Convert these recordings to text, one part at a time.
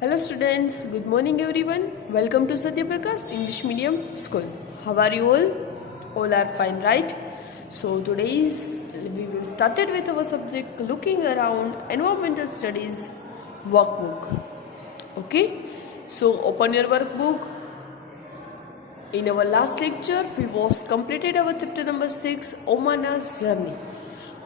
Hello students, good morning everyone. Welcome to Satya Prakash English Medium School. How are you all? All are fine, right? So today's we will started with our subject looking around environmental studies workbook. Okay? So open your workbook. In our last lecture, we was completed our chapter number 6, Omana's journey.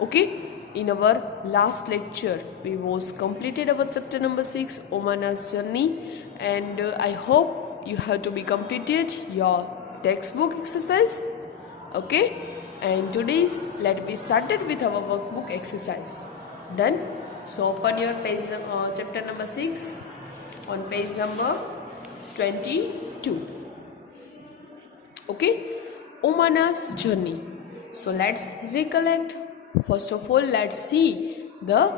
Okay, in our last lecture we was completed our chapter number 6, Omana's journey, and I hope you have to be completed your textbook exercise. Okay, and today's let me started with our workbook exercise. Done. So open your page chapter number 6 on page number 22. Okay, Omana's journey. So let's recollect. First of all, let's see the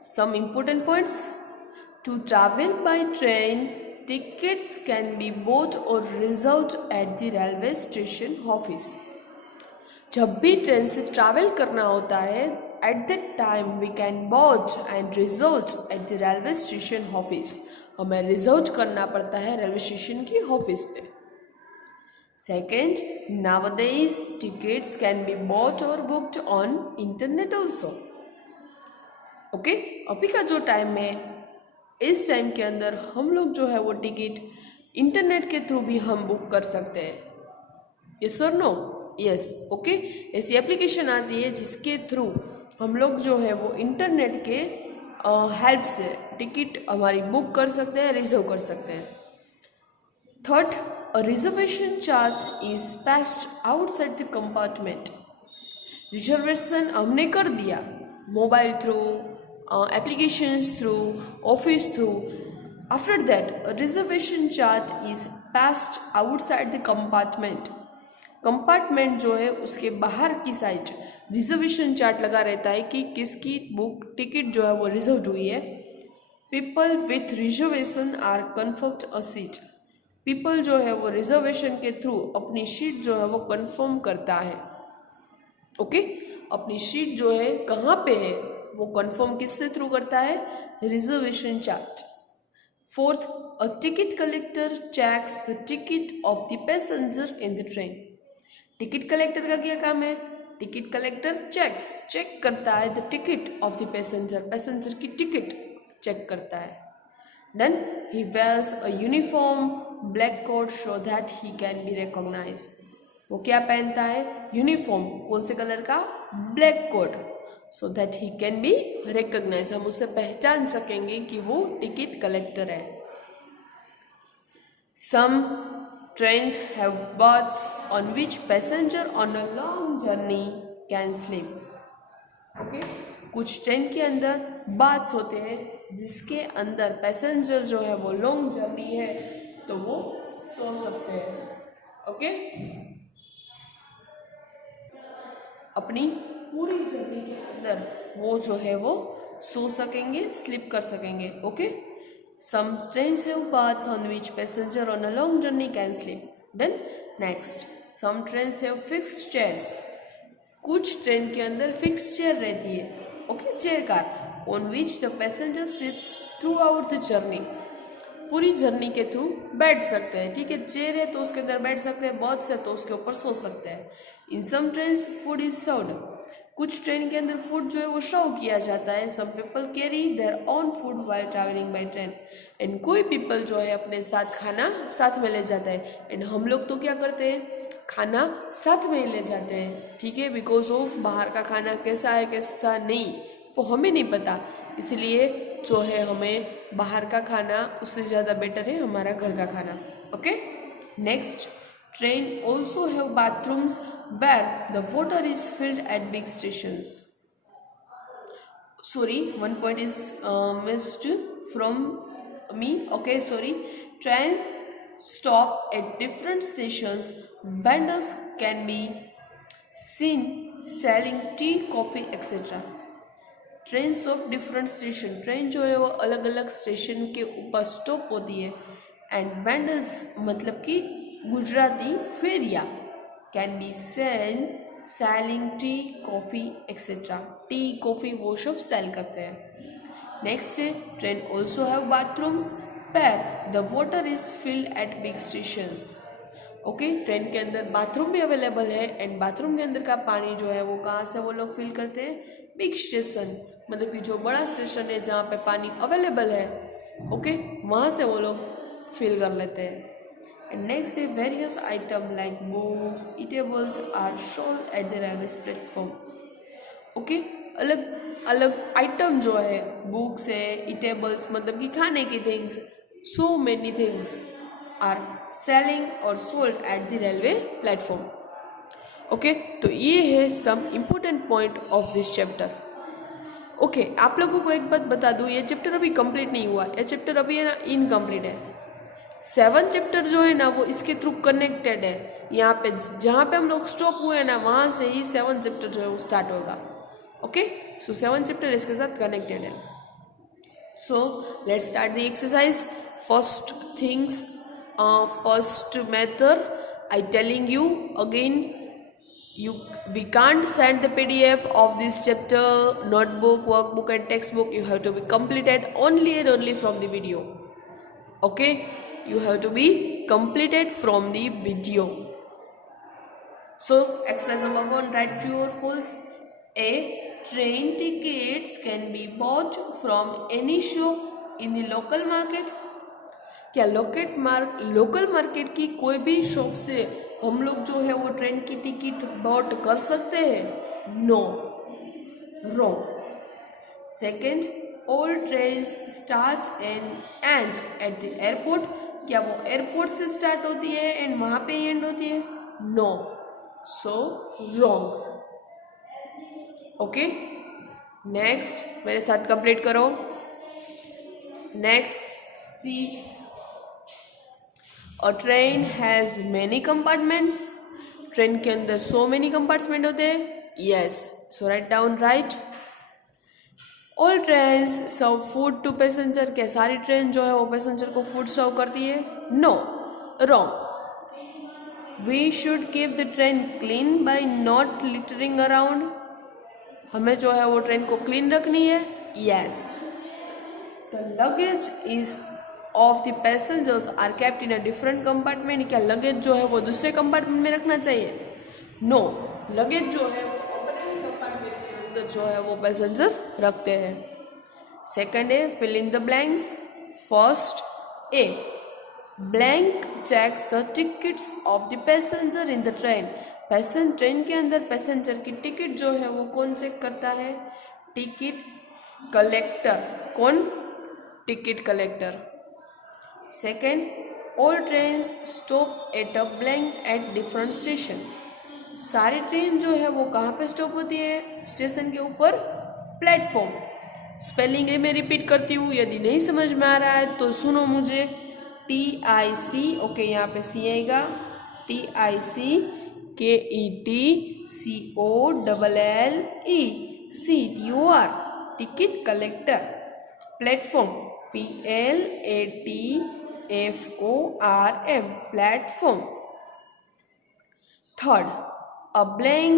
some important points. To travel by train, tickets can be bought or reserved at the railway station office. जब भी train से travel करना होता है, at that time we can bought and reserved at the railway station office. हमें reserve करना पड़ता है रेलवे स्टेशन की ऑफिस पे. Second, nowadays tickets can be bought or booked on internet also. Okay, अभी का जो टाइम है, इस टाइम के अंदर हम लोग जो है वो टिकट इंटरनेट के थ्रू भी हम बुक कर सकते हैं. यस और नो? यस. ओके, ऐसी एप्लीकेशन आती है जिसके थ्रू हम लोग जो है वो इंटरनेट के हेल्प से टिकट हमारी बुक कर सकते हैं, रिजर्व कर सकते हैं. Third, a reservation charge is passed outside the compartment. Reservation हमने कर दिया mobile through, applications through, office through. After that reservation charge is passed outside the compartment. Compartment जो है उसके बाहर की साइड रिजर्वेशन चार्ट लगा रहता है कि किसकी बुक टिकट जो है वो रिजर्व हुई है. People with reservation are confirmed a seat. People जो है वो रिजर्वेशन के थ्रू अपनी सीट जो है वो कंफर्म करता है. ओके, अपनी सीट जो है कहाँ पे है वो कंफर्म किससे थ्रू करता है? Reservation chart. Fourth, a ticket collector checks the ticket of the passenger in the train. Ticket collector का क्या काम है? टिकट कलेक्टर चेक करता है the ticket of the passenger की टिकट चेक करता है. Then he wears a uniform black coat so that he can be recognized. वो क्या पहनता है? यूनिफॉर्म. कौन से कलर का? Black coat. So that he can be recognise. हम उसे पहचान सकेंगे कि वो टिकट कलेक्टर है. Some trains have berths on which passenger on a long journey can sleep. Okay, कुछ ट्रेन के अंदर बाथ्स होते हैं जिसके अंदर पैसेंजर जो है वो लॉन्ग जर्नी है तो वो सो सकते हैं. ओके, अपनी पूरी जर्नी के अंदर वो जो है वो सो सकेंगे, स्लीप कर सकेंगे. Okay, some trains have berths on which passenger on a long journey can sleep. Then next, some trains have fixed chairs. कुछ ट्रेन के अंदर फिक्स चेयर रहती है. Okay, chair car on which the passenger sits throughout the journey. पूरी journey के through बैठ सकते हैं. ठीक है, चेयर है तो उसके अंदर बैठ सकते हैं, बर्थ है तो उसके ऊपर सो सकते हैं. इन सम ट्रेन फूड इज सर्व्ड. कुछ ट्रेन के अंदर फूड जो है वो सर्व किया जाता है. Some people carry their own food while travelling by train. And कोई पीपल जो है अपने साथ खाना साथ में ले जाता है. एंड हम लोग तो क्या करते हैं? खाना साथ में ले जाते हैं. ठीक है, बिकॉज ऑफ बाहर का खाना कैसा है कैसा नहीं वो हमें नहीं पता. इसलिए जो है हमें बाहर का खाना उससे ज़्यादा बेटर है हमारा घर का खाना. Okay, next, train also have bathrooms where the water is filled at big stations. sorry, one point is missed from me. Okay, sorry. Train stop at different stations. Vendors can be seen selling tea, coffee, etc. Train of different station. Train जो है वो अलग अलग station के ऊपर stop होती है. And vendors मतलब कि गुजराती फेरिया can be selling tea, coffee etcetera. Tea, coffee वो सब सेल करते हैं. Next, train also have bathrooms where the water is filled at big stations. Okay, train के अंदर बाथरूम भी अवेलेबल है एंड बाथरूम के अंदर का पानी जो है वो कहाँ से वो लोग फिल करते हैं? बिग स्टेशन, मतलब कि जो बड़ा स्टेशन है जहाँ पे पानी अवेलेबल है, ओके, वहाँ से वो लोग फिल कर लेते हैं. एंड नेक्स्ट है various item like books, eatables are sold at the railway platform. Okay, अलग अलग आइटम जो है, बुक्स है, ईटेबल्स मतलब कि खाने की things, so many things are selling और sold at the railway platform. Okay, तो ये है some important point of this chapter. Okay, आप लोगों को एक बात बता दूँ, ये चैप्टर अभी कंप्लीट नहीं हुआ, ये चैप्टर अभी है ना इनकम्प्लीट है. 7 चैप्टर जो है ना वो इसके थ्रू कनेक्टेड है. यहाँ पे जहाँ पे हम लोग स्टॉप हुए हैं ना वहाँ से ही 7 चैप्टर जो है वो स्टार्ट होगा. ओके, सो 7 चैप्टर इसके साथ कनेक्टेड है. So let's start the exercise. First things, first method I telling you again, we can't send the PDF of this chapter, notebook, workbook and textbook. You have to be completed only and only from the video. Okay, you have to be completed from the video. So exercise number 1, write true or false. A, train tickets can be bought from any shop in the local market. क्या local market की कोई भी shop से हम लोग जो है वो ट्रेन की टिकट बॉट कर सकते हैं? No, wrong. Second, all trains start and end at the airport. क्या वो एयरपोर्ट से स्टार्ट होती है एंड वहाँ पे एंड होती है? No, so wrong. Okay, next मेरे साथ कंप्लीट करो. Next, C, a train has many compartments. Train के अंदर सो मैनी कंपार्टमेंट होते हैं. Yes, so write down, right. All trains serve food to passenger. क्या सारी ट्रेन जो है वो पैसेंजर को फूड सर्व करती है? No, wrong. We should keep the train clean by not littering around. हमें जो है वो ट्रेन को क्लीन रखनी है. Yes. The luggage is of the passengers are kept in a different compartment. क्या लगेज जो है वो दूसरे कंपार्टमेंट में रखना चाहिए? नो, लगेज जो है वो अपने कंपार्टमेंट के अंदर जो है वो पैसेंजर रखते हैं. सेकंड है fill in the blanks. First, a, blank checks the tickets of the passenger in the train. Train के अंदर पैसेंजर की टिकट जो है वो कौन चेक करता है? Ticket collector. कौन? Ticket collector. Second, all trains stop at a blank at different station. सारी ट्रेन जो है वो कहाँ पे स्टॉप होती है? स्टेशन के ऊपर, प्लेटफॉर्म. स्पेलिंग मैं रिपीट करती हूँ, यदि नहीं समझ में आ रहा है तो सुनो मुझे. TIC, ओके, यहाँ पे C आएगा. TICKETCOLLE CTOR, ticket collector. Platform, PLATFORM, platform. Third, a blank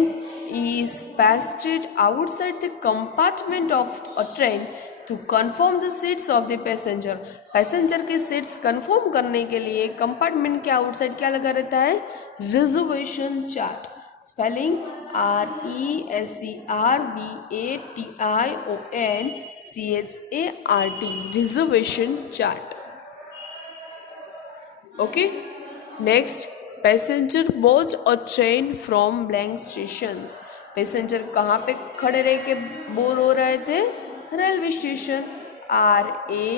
is pasted outside the compartment of a train to confirm the seats of the passenger. Passenger के सीट्स कंफर्म करने के लिए compartment के outside क्या लगा रहता है? Reservation chart. Spelling RESERVATIONCHART, reservation chart. Okay, next, passenger boards a train from blank stations. Passenger कहाँ पे खड़े रह के बोर हो रहे थे? Railway station. RAILWAY,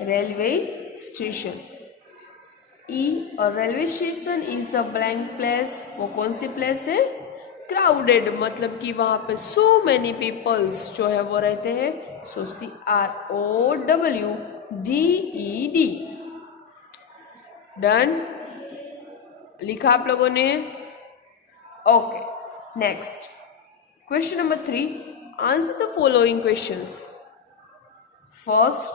railway station. E, और railway station is a blank place. वो कौन सी प्लेस है? क्राउडेड, मतलब कि वहाँ पे सो मैनी पीपल्स जो है वो रहते हैं. सो CROWDED. डन, लिखा आप लोगों ने? Okay, next, question number 3. Answer the following questions. First,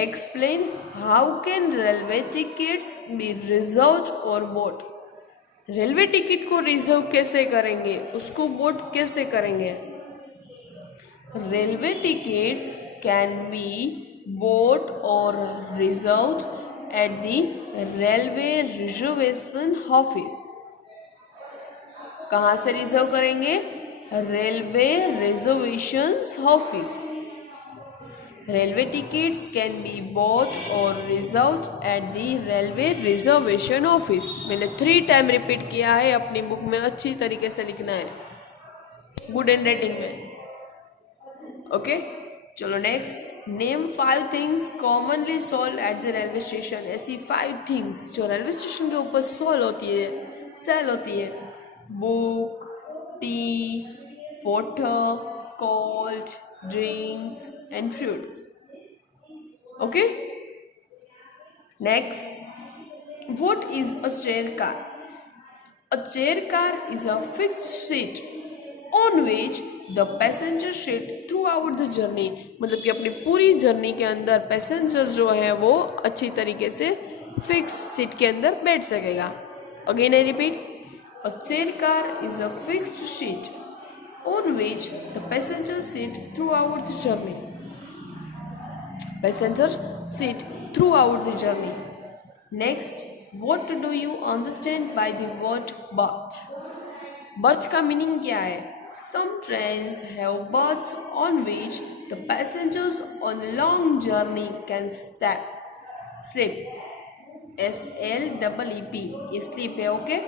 explain how can railway tickets be reserved or bought. Railway ticket को रिजर्व कैसे करेंगे, उसको बोट कैसे करेंगे? Railway tickets can be bought or reserved at the railway reservation office. कहाँ से reserve करेंगे? Railway reservations office. Railway tickets can be bought or reserved at the railway reservation office. मैंने 3 टाइम रिपीट किया है, अपनी book में अच्छी तरीके से लिखना है, गुड हैंड राइटिंग में. ओके चलो next. Name 5 things commonly sold at the railway station. ऐसी 5 थिंग्स जो रेलवे स्टेशन के ऊपर सोल होती है, सेल होती है. Book, T, water, cold drinks and fruits. Okay, next, what is a chair car? A chair car is a fixed seat on which the passenger sit throughout the journey. मतलब कि अपनी पूरी journey के अंदर passenger जो है वो अच्छी तरीके से फिक्स सीट के अंदर बैठ सकेगा. Again I repeat, a chair car is a fixed seat on which the passenger sit throughout the journey. Passenger sit throughout the journey. Next, what do you understand by the word berth? Berth का meaning क्या है? Some trains have berths on which the passengers on a long journey can sleep. SLEEP, ये sleep है. Okay.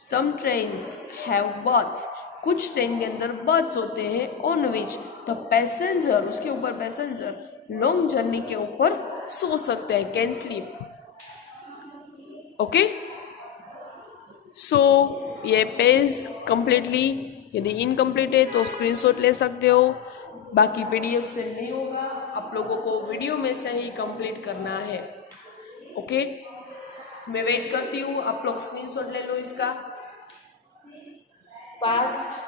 Some trains have berths. कुछ train के अंदर births होते हैं ऑन विच द पैसेंजर, उसके ऊपर पैसेंजर लॉन्ग जर्नी के ऊपर सो सकते हैं, कैन स्लीप. ओके सो ये पेज कंप्लीटली, यदि इनकम्प्लीट है तो स्क्रीनशॉट ले सकते हो, बाकी पीडीएफ से नहीं होगा, आप लोगों को वीडियो में से ही कंप्लीट करना है. ओके मैं वेट करती हूँ, आप लोग स्क्रीनशॉट ले लो इसका fast.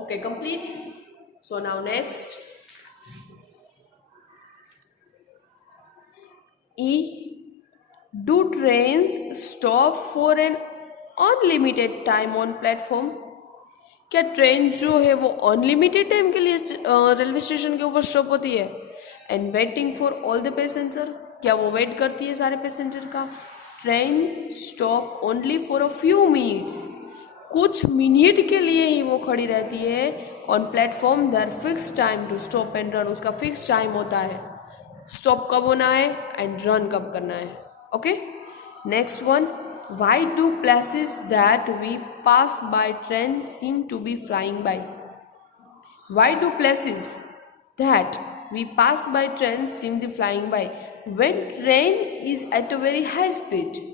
Okay, complete. So now next, E. Do trains stop for an unlimited time on platform? क्या ट्रेन जो है वो अनलिमिटेड टाइम के लिए रेलवे स्टेशन के ऊपर स्टॉप होती है? And waiting for all the passenger, क्या वो वेट करती है सारे पैसेंजर का? Train stop only for a few minutes, कुछ मिनट के लिए ही वो खड़ी रहती है. On platform there fix time to stop and run, उसका फिक्स टाइम होता है, स्टॉप कब होना है एंड रन कब करना है. Okay next one, why do places that we pass by train seem to be flying by? Why do places that we pass by train seem to be flying by? When train is at a very high speed.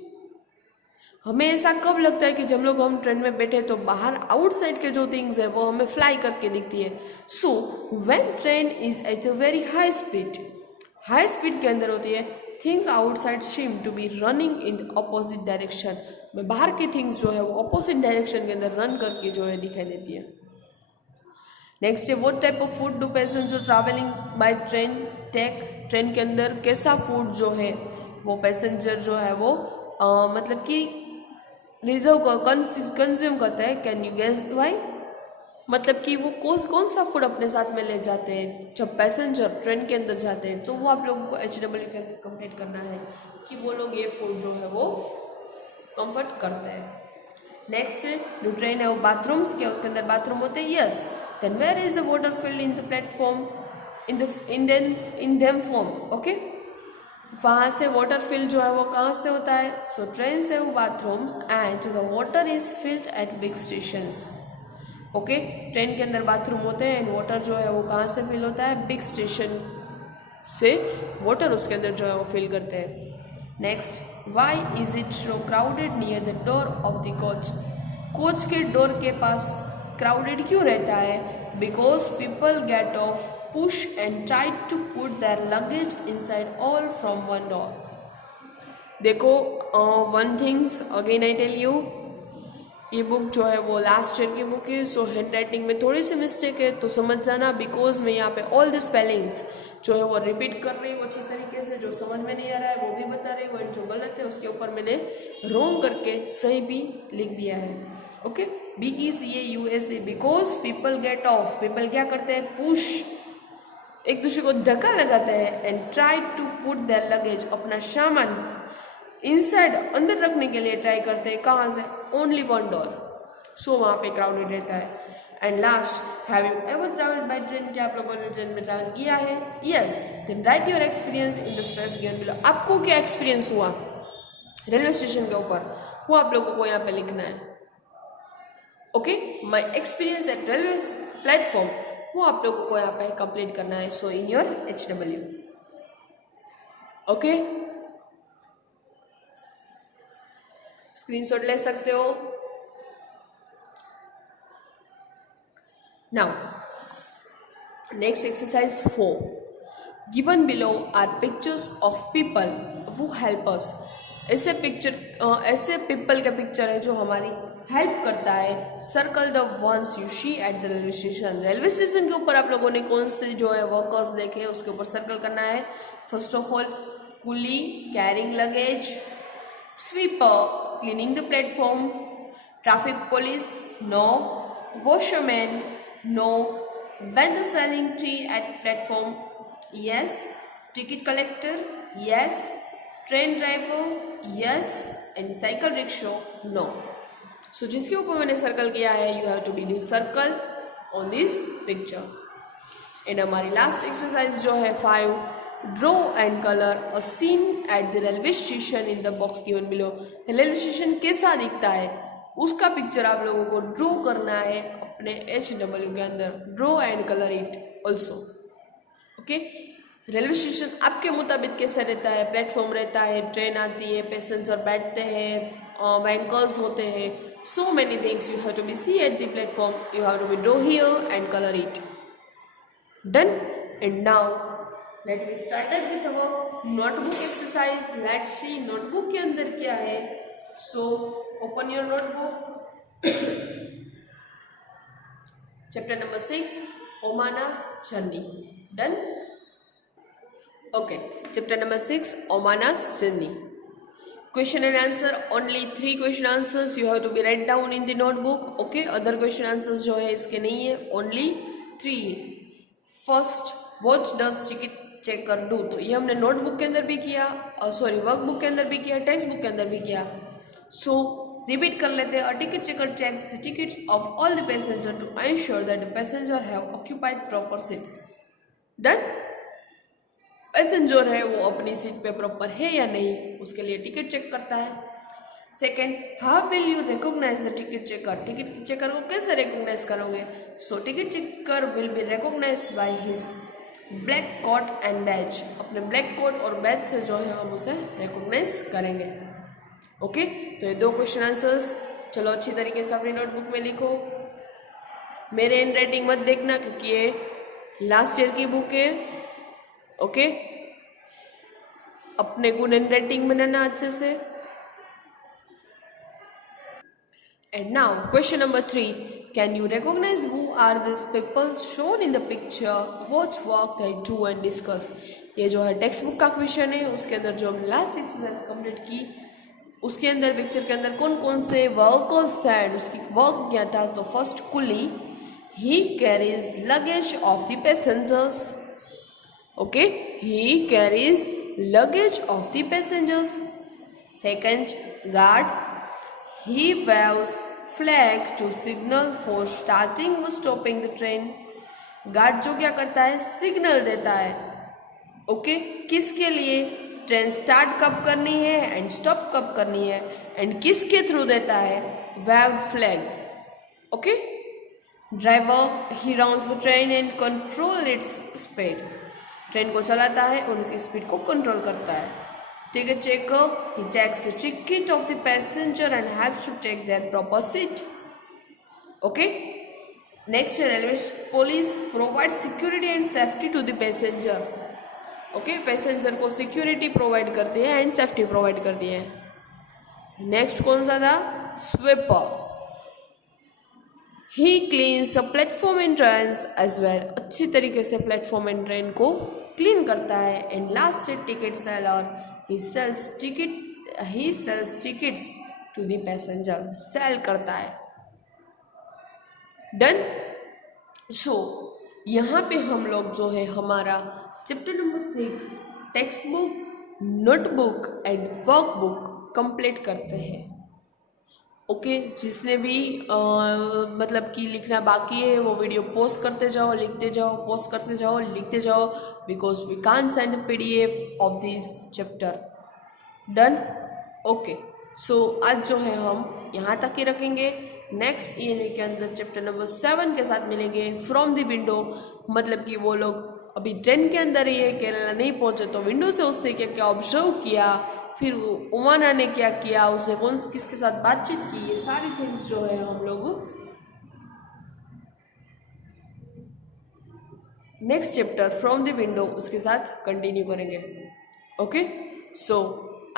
हमें ऐसा कब लगता है कि जब लोग हम train में बैठे तो बाहर आउटसाइड के जो थिंग्स है वो हमें फ्लाई करके दिखती है. So when train is at a very high speed, high speed के अंदर होती है, things outside seem to be running in opposite direction, में बाहर की थिंग्स जो है वो अपोजिट डायरेक्शन के अंदर रन करके जो है दिखाई देती है. नेक्स्ट है, what type of food do passenger travelling by train take? Train के अंदर कैसा फूड जो है वो पैसेंजर जो है वो मतलब कि रिजर्व कंज्यूम करता है. Can you guess why? मतलब कि वो कौन सा फूड अपने साथ में ले जाते हैं जब पैसेंजर ट्रेन के अंदर जाते हैं, तो वो आप लोगों को HW के कंप्लीट करना है कि वो लोग ये फूड जो है वो कंफर्ट करते हैं. नेक्स्ट, डू ट्रेन है वो बाथरूम्स, क्या उसके अंदर बाथरूम होते हैं? Yes. Then where is the water filled in the platform in them form? Okay, वहाँ से वाटर फिल जो है वो कहाँ से होता है? सो ट्रेन से वो bathrooms and the water is filled at big stations. Okay, train के अंदर बाथरूम होते हैं एंड वाटर जो है वो कहाँ से फिल होता है? बिग स्टेशन से वाटर उसके अंदर जो है वो फिल करते हैं. Next, why is it so crowded near the door of the coach? Coach के डोर के पास क्राउडेड क्यों रहता है? Because people get off, push and try to put their luggage inside all from one door. देखो one things again I tell you, ये book जो है वो लास्ट ईयर की बुक है, सो हैंड राइटिंग में थोड़ी सी मिस्टेक है तो समझ जाना, बिकॉज मैं यहाँ पे ऑल द स्पेलिंग्स जो है वो रिपीट कर रही हूँ अच्छी तरीके से, जो समझ में नहीं आ रहा है वो भी बता रही हूँ, एंड जो गलत है उसके ऊपर मैंने रॉन्ग करके सही भी लिख दिया है। Okay, BECAUSE, because people get of, people क्या करते हैं, पुश, एक दूसरे को धक्का लगाते हैं, and try to put their luggage, अपना सामान इनसाइड अंदर रखने के लिए ट्राई करते हैं, कहाँ से, ओनली वन डोर, सो वहाँ पे क्राउडेड रहता है। And last, have you ever travel by train, क्या आप लोगों ने ट्रेन में ट्रैवल किया है, yes, then write your experience in the space given below, आपको क्या एक्सपीरियंस हुआ रेलवे स्टेशन के ऊपर, वो आप लोगों को यहाँ पे लिखना है। Okay, my experience at railway platform, वो आप लोगों को यहाँ पे कंप्लीट करना है, so in your HW। Okay, screenshot ले सकते हो। Now next exercise 4, given below are pictures of people who help us, ऐसे पीपल का पिक्चर है जो हमारी हेल्प करता है। Circle the ones you see at the railway station, railway station के ऊपर आप लोगों ने कौन से जो है वर्कर्स देखे उसके ऊपर सर्कल करना है। First of all, coolie carrying luggage, sweeper cleaning the platform, traffic police no, washerman no, vendor selling tea at platform yes, ticket collector yes, train driver yes, and cycle rickshaw no। so जिसके ऊपर मैंने circle किया है, you have to do circle on this picture। And हमारी last exercise जो है 5, draw and colour a scene at the railway station in the box given below, railway station कैसा दिखता है उसका पिक्चर आप लोगों को ड्रॉ करना है अपने HW के अंदर, draw and colour it also. Okay, railway station आपके मुताबिक कैसा रहता है, प्लेटफॉर्म रहता है, ट्रेन आती है, पैसेंजर बैठते हैं, व्हीकल्स होते हैं, so many things you have to be see at the platform, you have to be draw here and colour it. Done, and now let we started with our notebook exercise. Let's see notebook के अंदर क्या है। So open your notebook, chapter number 6, Omana's journey. Done, okay, chapter number 6, Omana's journey. Question and answer, only 3 question answers you have to be write down in the notebook. Okay, other question answers जो है इसके नहीं है, only 3। First, what does ticket checker do, तो ये हमने notebook के अंदर भी किया, सॉरी वर्कबुक के अंदर भी किया, टेक्स्ट बुक के अंदर भी किया। सो रिपीट कर लेते हैं। A ticket checker checks the tickets of all the passenger to ensure that the passenger have occupied proper seats. Done, passenger है वो अपनी सीट पे प्रॉपर है या नहीं उसके लिए टिकट चेक करता है। Second, how will you recognise the ticket checker, ticket checker को कैसे रिकॉग्नाइज करोगे। So ticket checker will be recognise by his black coat and badge, अपने ब्लैक कोट और बैज से जो है हम उसे रिकॉग्नाइज करेंगे। ओके, तो ये 2 क्वेश्चन आंसर्स, चलो अच्छी तरीके से अपनी नोटबुक में लिखो। मेरे हैंड राइटिंग मत देखना क्योंकि ये लास्ट ईयर की बुक है। ओके, अपने गुड हैंड राइटिंग बनाना अच्छे से। And now question number 3, can you recognise who are this people shown in the picture, what work they do and discuss. ये जो है टेक्स्ट बुक का क्वेश्चन है, उसके अंदर जो हमने लास्ट एक्सरसाइज कंप्लीट की उसके अंदर पिक्चर के अंदर कौन कौन से वर्कर्स थे एंड उसकी वर्क क्या था। तो first, coolie, he carries luggage of the passengers. Okay, he carries luggage of the passengers. Second, guard, he waves flag to signal for starting or stopping the train। Guard जो क्या करता है, signal देता है। ओके, किसके लिए, ट्रेन स्टार्ट कब करनी है एंड स्टॉप कब करनी है, एंड किसके थ्रू देता है, waived flag. Okay, driver, he runs the train and control its speed, train को चलाता है और उसकी स्पीड को कंट्रोल करता है। Ticket checker, he checks the ticket of the passenger and helps to take their proper seat. Okay. Next, railway police provides security and safety to the passenger. Okay, passenger को security provide करती है and safety provide करती है। Next कौन सा था, sweeper, he cleans a platform and trains as well, अच्छी तरीके से प्लेटफॉर्म एंड ट्रेन को क्लीन करता है। And last ticket seller, he sells tickets to the passenger, sell करता है। डन। सो यहाँ पे हम लोग जो है हमारा chapter number 6 text book, notebook and workbook complete करते हैं। ओके, जिसने भी मतलब कि लिखना बाकी है वो वीडियो पोस्ट करते जाओ, लिखते जाओ, पोस्ट करते जाओ, लिखते जाओ, because we can't send PDF of this chapter. Done. Okay, so आज जो है हम यहाँ तक ही रखेंगे। नेक्स्ट ENA के अंदर चैप्टर नंबर 7 के साथ मिलेंगे। फ्रॉम द विंडो, मतलब कि वो लोग अभी ट्रेन के अंदर ही है, केरला नहीं पहुँचे, तो विंडो से उससे क्या क्या ऑब्जर्व किया, फिर उमाना ने क्या किया, उसने किसके साथ बातचीत की, ये सारी थिंग्स जो है हम लोग next chapter from the window उसके साथ कंटिन्यू करेंगे। ओके, सो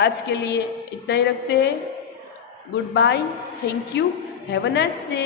आज के लिए इतना ही रखते हैं। Goodbye, thank you, have a nice day.